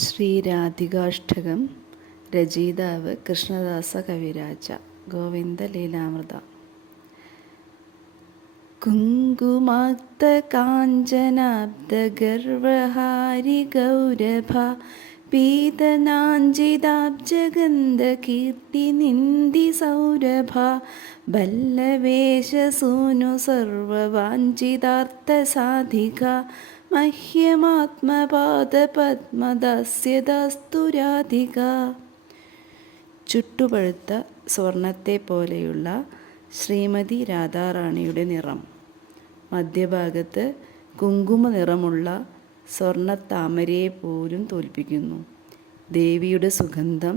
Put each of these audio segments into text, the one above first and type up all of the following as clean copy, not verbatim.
ശ്രീരാധികാഷ്ടകം. രചയിതാവ് കൃഷ്ണദാസ കവിരാജ. ഗോവിന്ദ ലീലാമൃത. കുങ്കുമാക്ത കാഞ്ചനാബ്ദ ഗർവഹാരി ഗൗരഭ പീതനാഞ്ജിതാബ്ജഗന്ധ കീർത്തി നിന്ദി സൗരഭ ബല്ലവേശ സൂനു സർവവാഞ്ചിതാർത്ഥ സാധിക മഹ്യമാത്മപാദപദ്മദാസ്യദാസ്തു രാധിക. ചുട്ടുപഴുത്ത സ്വർണത്തെ പോലെയുള്ള ശ്രീമതി രാധാറാണിയുടെ നിറം. മധ്യഭാഗത്ത് കുങ്കുമ നിറമുള്ള സ്വർണത്താമരയെ പോലും തോൽപ്പിക്കുന്നു. ദേവിയുടെ സുഗന്ധം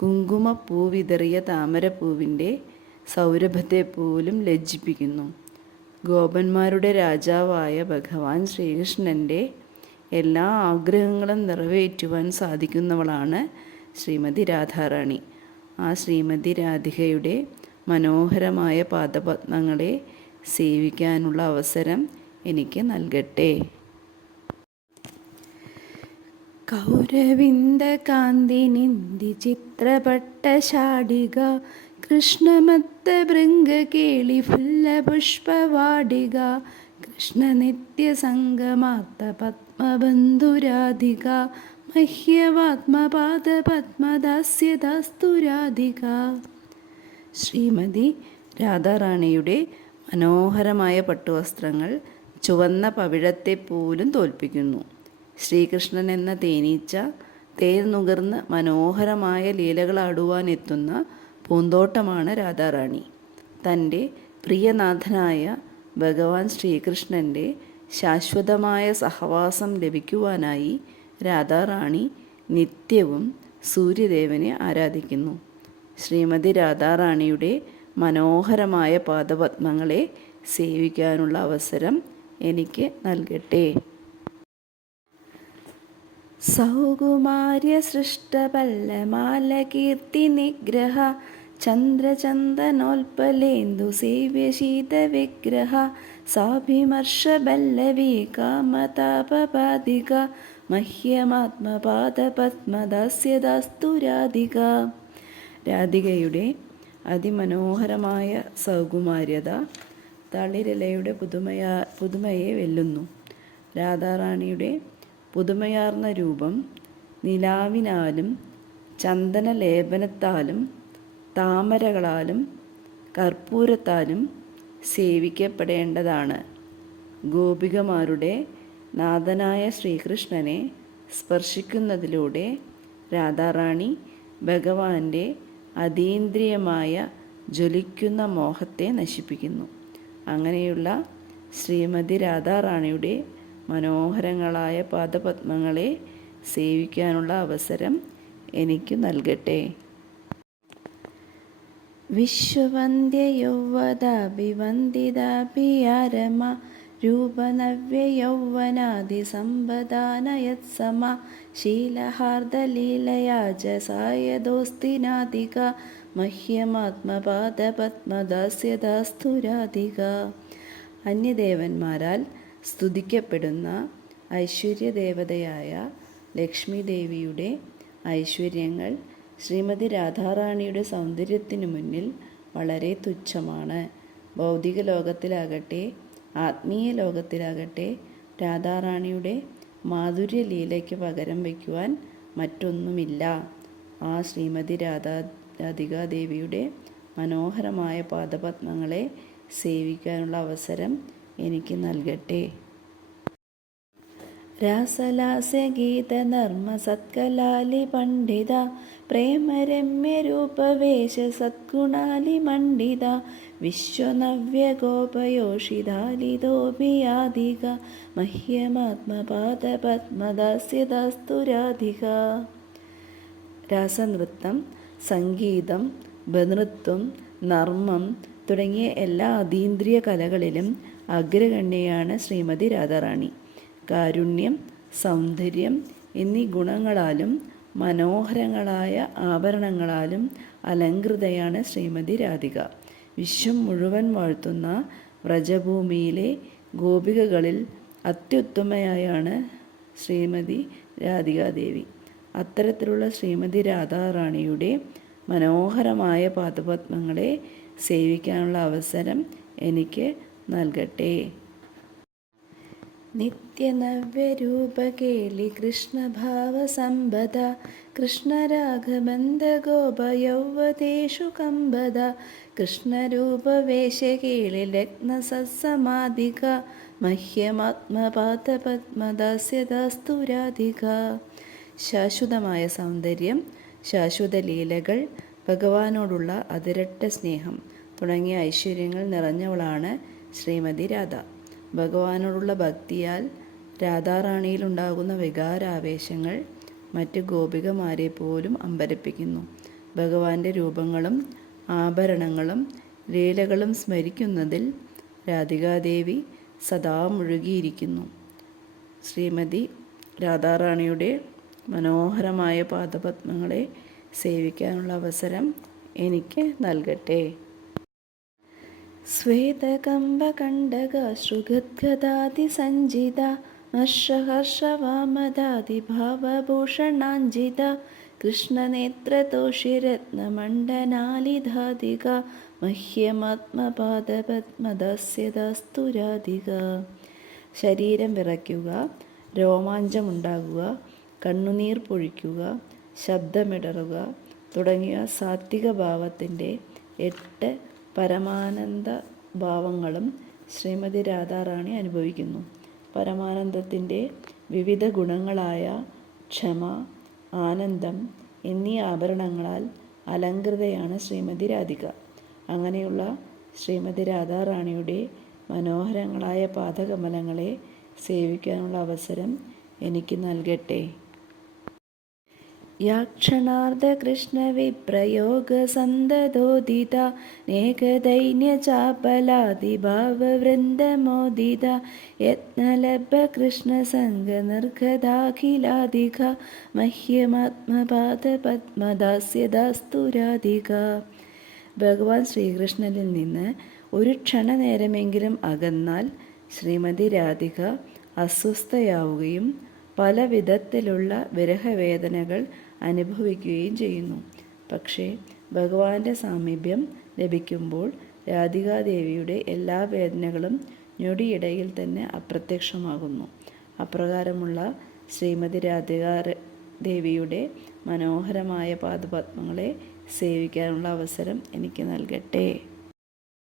കുങ്കുമപ്പൂ വിതറിയ താമരപ്പൂവിൻ്റെ സൗരഭത്തെ പോലും ലജ്ജിപ്പിക്കുന്നു. ഗോപന്മാരുടെ രാജാവായ ഭഗവാൻ ശ്രീകൃഷ്ണൻ്റെ എല്ലാ ആഗ്രഹങ്ങളും നിറവേറ്റുവാൻ സാധിക്കുന്നവളാണ് ശ്രീമതി രാധാറാണി. ആ ശ്രീമതി രാധികയുടെ മനോഹരമായ പാദപത്മങ്ങളെ സേവിക്കാനുള്ള അവസരം എനിക്ക് നൽകട്ടെ. കൗരവിന്ദ കാന്തിനിന്ദി ചിത്രപട്ടശാടിക കൃഷ്ണമത്ത ഭൃംഗകേളി ഫുല്ലപുഷ്പവാടിക കൃഷ്ണനിത്യസംഗമാർത്ത പത്മബന്ധുരാധിക മഹ്യവാത്മപാദപദ്മദാസ്യദാസ്തു രാധിക. ശ്രീമതി രാധാറാണിയുടെ മനോഹരമായ പട്ടുവസ്ത്രങ്ങൾ ചുവന്ന പവിഴത്തെ പോലും തോൽപ്പിക്കുന്നു. ശ്രീകൃഷ്ണൻ എന്ന തേനീച്ച തേൻ നുകർന്ന് മനോഹരമായ ലീലകളാടുവാനെത്തുന്ന പൂന്തോട്ടമാണ് രാധാറാണി. തൻ്റെ പ്രിയനാഥനായ ഭഗവാൻ ശ്രീകൃഷ്ണൻ്റെ ശാശ്വതമായ സഹവാസം ലഭിക്കുവാനായി രാധാറാണി നിത്യവും സൂര്യദേവനെ ആരാധിക്കുന്നു. ശ്രീമതി രാധാറാണിയുടെ മനോഹരമായ പാദപത്മങ്ങളെ സേവിക്കാനുള്ള അവസരം എനിക്ക് നൽകട്ടെ. സൗകുമാര്യ സൃഷ്ടപല്ലമാല കീർത്തി നിഗ്രഹ ചന്ദ്രചന്ദനോൽപലേന്ദു സേവ്യ ശീത വിഗ്രഹ സാഭിമർഷബല്ലവീ കാമതാപപാദിക മഹ്യമാത്മപാദപദ്മദാസ്യദാസ്തു രാധിക. രാധികയുടെ അതിമനോഹരമായ സൗകുമാര്യത തളിരിലയുടെ പുതുമയെ വെല്ലുന്നു. രാധാറാണിയുടെ പുതുമയാർന്ന രൂപം നിലാവിനാലും ചന്ദനലേപനത്താലും താമരകളാലും കർപ്പൂരത്താലും സേവിക്കപ്പെടേണ്ടതാണ്. ഗോപികമാരുടെ നാഥനായ ശ്രീകൃഷ്ണനെ സ്പർശിക്കുന്നതിലൂടെ രാധാറാണി ഭഗവാന്റെ അതീന്ദ്രിയമായ ജ്വലിക്കുന്ന മോഹത്തെ നശിപ്പിക്കുന്നു. അങ്ങനെയുള്ള ശ്രീമതി രാധാറാണിയുടെ മനോഹരങ്ങളായ പാദപത്മങ്ങളെ സേവിക്കാനുള്ള അവസരം എനിക്ക് നൽകട്ടെ. വിശ്വവന്ദ്യയൗവദാഭിവന്ദിതാഭിയാരമ രൂപനവ്യയൗവനാദിസമ്പദാനയത്സമ ശീലഹാർദലീലയാജസായദോസ്തിനാദിക മഹ്യമാത്മപാദപദ്മദാസ്യദാസ്തു രാധിക. അന്യദേവന്മാരാൽ സ്തുതിക്കപ്പെടുന്ന ഐശ്വര്യദേവതയായ ലക്ഷ്മി ദേവിയുടെ ഐശ്വര്യങ്ങൾ ശ്രീമതി രാധാറാണിയുടെ സൗന്ദര്യത്തിനു മുന്നിൽ വളരെ തുച്ഛമാണ്. ഭൗതിക ലോകത്തിലാകട്ടെ ആത്മീയ ലോകത്തിലാകട്ടെ രാധാറാണിയുടെ മാധുര്യലീലയ്ക്ക് പകരം വയ്ക്കുവാൻ മറ്റൊന്നുമില്ല. ആ ശ്രീമതി രാധികാദേവിയുടെ മനോഹരമായ പാദപത്മങ്ങളെ സേവിക്കാനുള്ള അവസരം എനിക്ക് നൽകട്ടെ. രാസലാസ്യഗീതനർമ്മ സത്കലാലി പണ്ഡിത പ്രേമരമ്യരൂപവേശ സദ്ഗുണാലി മണ്ഡിത വിശ്വനവ്യഗോപയോഷിതാലിതോഭിയാധിക മഹ്യമാത്മപാദപദ്മദാസ്യദാസ്തു രാധിക. രാസനൃത്തം, സംഗീതം, ബനൃത്വം, നർമ്മം തുടങ്ങിയ എല്ലാ അതീന്ദ്രിയ കലകളിലും അഗ്രഗണ്യയാണ് ശ്രീമതി രാധാറാണി. കാരുണ്യം, സൗന്ദര്യം എന്നീ ഗുണങ്ങളാലും മനോഹരങ്ങളായ ആഭരണങ്ങളാലും അലങ്കൃതയാണ് ശ്രീമതി രാധിക. വിശ്വം മുഴുവൻ വാഴ്ത്തുന്ന വ്രജഭൂമിയിലെ ഗോപികകളിൽ അത്യുത്തമയായാണ് ശ്രീമതി രാധികാദേവി. അത്തരത്തിലുള്ള ശ്രീമതി രാധാറാണിയുടെ മനോഹരമായ പാദപത്മങ്ങളെ സേവിക്കാനുള്ള അവസരം എനിക്ക് നൽകട്ടെ. നിത്യനവ്യരൂപകേളി കൃഷ്ണഭാവസമ്പദ കൃഷ്ണരാഘബന്ധഗോപയൗവതേഷു കമ്പദ കൃഷ്ണരൂപവേശകേളി ലഗ്നസത്സമാധിക മഹ്യമാത്മപാദപത്മദാസ്യദാസ്തു രാധിക. ശാശ്വതമായ സൗന്ദര്യം, ശാശ്വത ലീലകൾ, ഭഗവാനോടുള്ള അതിരട്ട സ്നേഹം തുടങ്ങിയ ഐശ്വര്യങ്ങൾ നിറഞ്ഞവളാണ് ശ്രീമതി രാധ. ഭഗവാനോടുള്ള ഭക്തിയാൽ രാധാറാണിയിലുണ്ടാകുന്ന വികാരാവേശങ്ങൾ മറ്റ് ഗോപികമാരെ പോലും അമ്പരപ്പിക്കുന്നു. ഭഗവാന്റെ രൂപങ്ങളും ആഭരണങ്ങളും ലീലകളും സ്മരിക്കുന്നതിൽ രാധികാദേവി സദാ മുഴുകിയിരിക്കുന്നു. ശ്രീമതി രാധാറാണിയുടെ മനോഹരമായ പാദപത്മങ്ങളെ സേവിക്കാനുള്ള അവസരം എനിക്ക് നൽകട്ടെ. ശ്വേതകമ്പകണ്ഡകാശ്രുഗദ്ഗദാതിസഞ്ജിത ഹർഷഹർഷവാമദാതിഭാവഭൂഷണാഞ്ജിത കൃഷ്ണനേത്രതോഷിരത്നമണ്ഡനാലിധാധിക മഹ്യമാത്മപാദപത്മദാസ്യദാസ്തു രാധിക. ശരീരം വിറയ്ക്കുക, രോമാഞ്ചമുണ്ടാകുക, കണ്ണുനീർ പൊഴിക്കുക, ശബ്ദമിടറുക തുടങ്ങിയ സാത്വിക ഭാവത്തിൻ്റെ 8 പരമാനന്ദ ഭാവങ്ങളും ശ്രീമതി രാധാറാണി അനുഭവിക്കുന്നു. പരമാനന്ദത്തിൻ്റെ വിവിധ ഗുണങ്ങളായ ക്ഷമ, ആനന്ദം എന്നീ ആഭരണങ്ങളാൽ അലങ്കൃതയാണ് ശ്രീമതി രാധിക. അങ്ങനെയുള്ള ശ്രീമതി രാധാറാണിയുടെ മനോഹരങ്ങളായ പാദകമലങ്ങളെ സേവിക്കാനുള്ള അവസരം എനിക്ക് നൽകട്ടെ. യാക്ഷണാർദ്ധകൃഷ്ണവിപ്രയോഗസന്തതോദിത നേകദൈന്യചാപലാദിഭാവവൃന്ദമോദിത യത്നലബ്ധകൃഷ്ണസംഗനിർഗതാഖിലാധിക മഹ്യമാത്മപാദപത്മദാസ്യദാസ്തു രാധിക. ഭഗവാൻ ശ്രീകൃഷ്ണനിൽ നിന്ന് ഒരു ക്ഷണനേരമെങ്കിലും അകന്നാൽ ശ്രീമതി രാധിക അസ്വസ്ഥയാവുകയും പല വിധത്തിലുള്ള വിരഹവേദനകൾ അനുഭവിക്കുകയും ചെയ്യുന്നു. പക്ഷേ ഭഗവാന്റെ സാമീപ്യം ലഭിക്കുമ്പോൾ രാധികാദേവിയുടെ എല്ലാ വേദനകളും ഞൊടിയിടയിൽ തന്നെ അപ്രത്യക്ഷമാകുന്നു. അപ്രകാരമുള്ള ശ്രീമതി രാധികാദേവിയുടെ മനോഹരമായ പാദപത്മങ്ങളെ സേവിക്കാനുള്ള അവസരം എനിക്ക് നൽകട്ടെ.